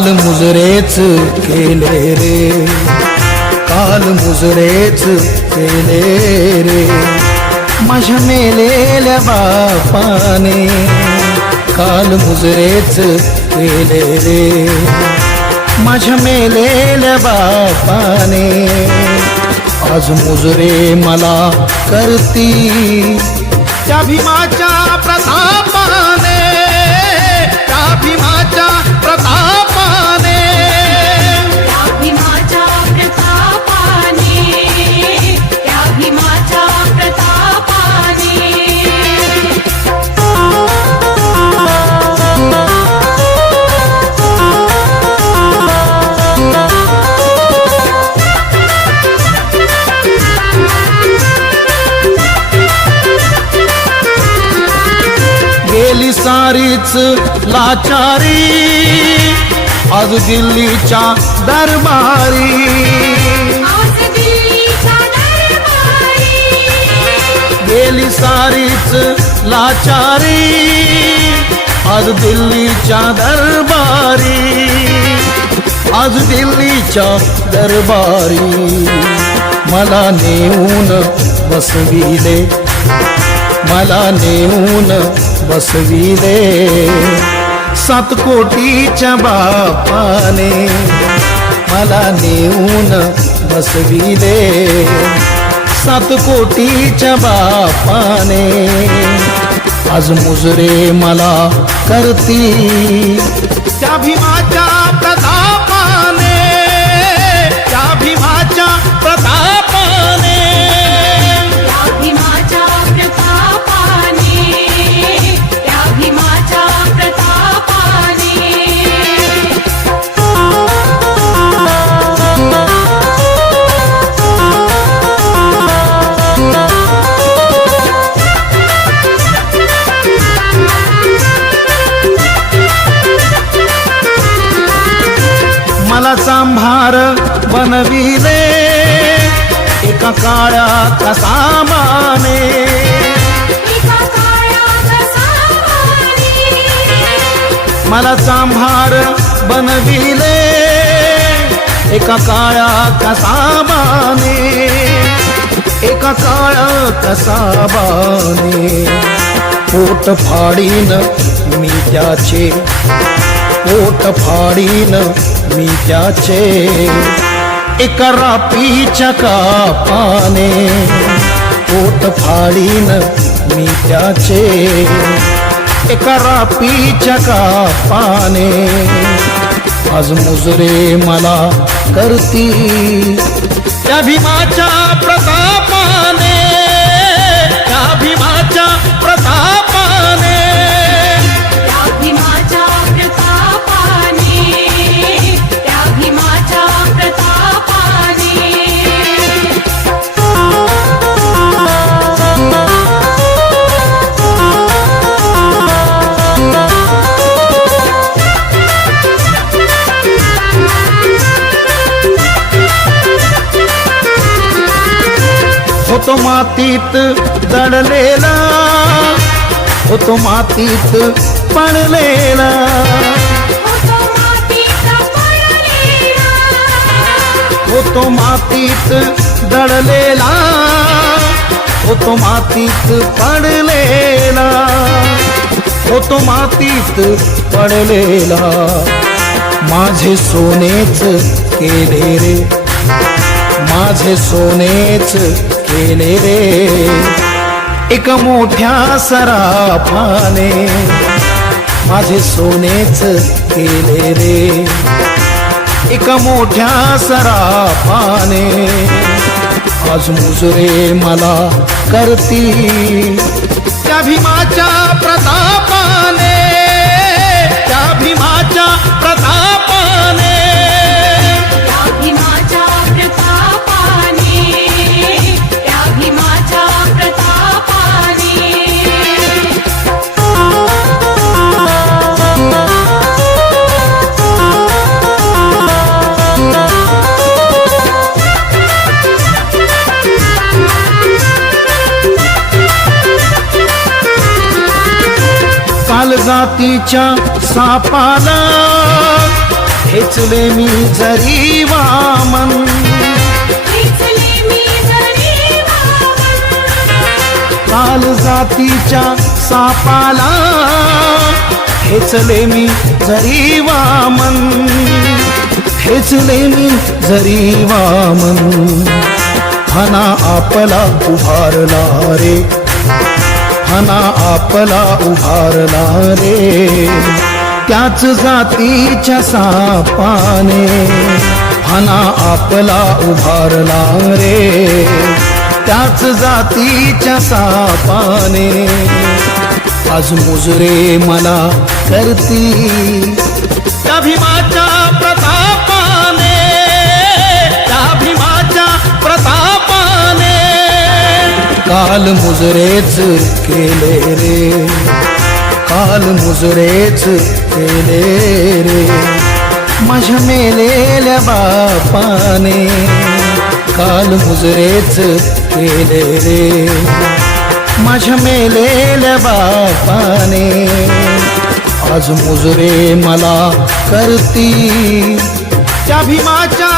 काल मुजरेच केले रे, काल मुजरेच केले रे, माझ्या मेलेल्या बापाने काल मुजरेच केले रे, माझ्या मेलेल्या बापाने आज मुजरे मला करती त्या भीमाच्या प्रतापाने, त्या भीमाच्या प्रतापाने, त्या भीमाच्या प्रतापाने, त्या भीमाच्या प्रतापाने. गेली सारीच लाचारी आज दिल्लीच्या दरबारी, आज दिल्लीच्या दरबारी, गेली सारीच लाचारी आज दिल्लीच्या दरबारी, आज दिल्लीच्या दरबारी मला नेऊन बसविले, मला नेऊन बसविले 7 कोटीच्या बापाने, मला नेऊन बसविले 7 कोटीच्या बापाने आज मुजरे मला करती त्या भीमाच्या प्रतापाने, त्या भीमाच्या प्रतापाने, त्या भीमाच्या प्रतापाने, त्या भीमाच्या प्रतापाने. मला सांभार बनविले एका काळ्या कसामाने, एका काळ्या कसामाने, मला सांभार बनविले एका काळ्या कसाबाने, एका काळ्या कसाबाने पोट फाडीन मी त्याचे, पोट फाडीन मी त्याचे एका रापीच्या कापाने, पोट फाडीन मी त्याचे एका रापीच्या कापाने आज मुजरे मला करती त्या भीमाच्या प्रतापाने, त्या भीमाच्या प्रतापाने, त्या भीमाच्या प्रतापाने, त्या भीमाच्या प्रतापाने. होतो मातीत दडलेला, होतो मातीत पडलेला, होतो मातीत पडलेला, होतो मातीत दडलेला, होतो मातीत पडलेला, होतो मातीत पडलेला माझे सोनेच केले रे, माझे सोनेच केले रे एका मोठ्या सराफाने, माझे सोनेच केले रे एका मोठ्या सराफाने आज मुजरे मला करती त्या भीमाच्या प्रतापाने, त्या भीमाच्या प्रतापाने, त्या भीमाच्या प्रतापाने, त्या भीमाच्या प्रतापाने. काल जातीच्या सापाला खेचले मी जरी वामन खेचले मी जरी वामन काल जातीच्या सापाला खेचले मी जरी वामन खेचले मी जरी वामन फणा आपला उभारला रे फणा आपला उभारला रे त्याच जातीच्या सापाने फणा आपला उभारला रे त्याच जातीच्या सापाने आज मुजरे मला करती त्या भीमाच्या प्रतापाने त्या भीमाच्या प्रतापाने काल मुजरेच केले रे काल मुजरेच केले रे माझ्या मेलेल्या बापाने काल मुजरेच केले रे माझ्या मेलेल्या बापाने आज मुजरे मला करती त्या भीमाच्या